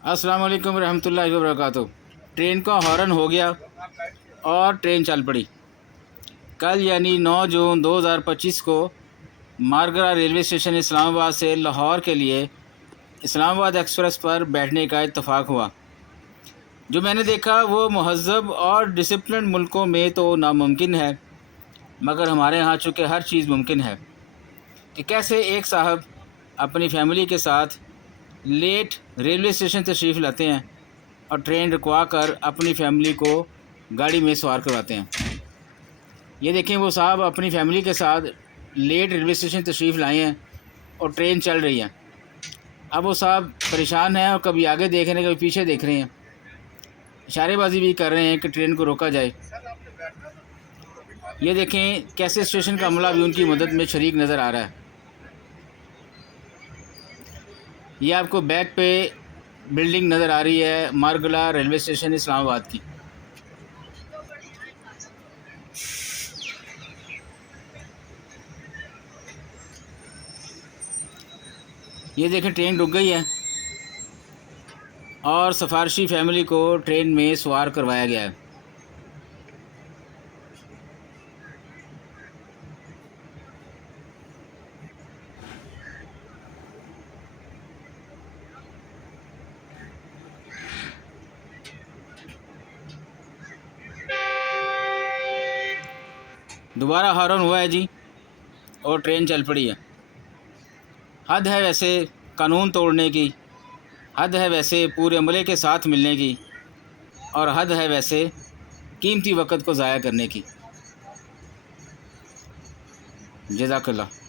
अस्सलाम वालेकुम रहमतुल्लाहि व बरकातुहू। ट्रेन का हॉर्न हो गया और ट्रेन चल पड़ी। कल यानी 9 जून 2025 को मारगरा रेलवे स्टेशन इस्लामाबाद से लाहौर के लिए इस्लामाबाद एक्सप्रेस पर बैठने का इत्तफ़ाक हुआ। जो मैंने देखा वो महज़्ज़ब और डिसिप्लिन मुल्कों में तो नामुमकिन है, मगर हमारे यहाँ चूँकि हर चीज़ मुमकिन है कि कैसे एक साहब अपनी फ़ैमिली के साथ लेट रेलवे स्टेशन तशरीफ़ लाते हैं और ट्रेन रुकवा कर अपनी फ़ैमिली को गाड़ी में सवार करवाते हैं। ये देखें, वो साहब अपनी फ़ैमिली के साथ लेट रेलवे स्टेशन तशरीफ़ लाए हैं और ट्रेन चल रही है। अब वो साहब परेशान हैं और कभी आगे देख रहे हैं, कभी पीछे देख रहे हैं, इशारेबाजी भी कर रहे हैं कि ट्रेन को रोका जाए। ये देखें कैसे स्टेशन का अमला भी उनकी मदद में शरीक नज़र आ रहा है। ये आपको बैक पे बिल्डिंग नज़र आ रही है मारगला रेलवे स्टेशन इस्लामाबाद की। ये देखें ट्रेन रुक गई है और सफारशी फैमिली को ट्रेन में सवार करवाया गया है। दोबारा हॉर्न हुआ है जी और ट्रेन चल पड़ी है। हद है वैसे कानून तोड़ने की, हद है वैसे पूरे अमले के साथ मिलने की, और हद है वैसे कीमती वक़्त को ज़ाया करने की। जज़ाकल्लाह।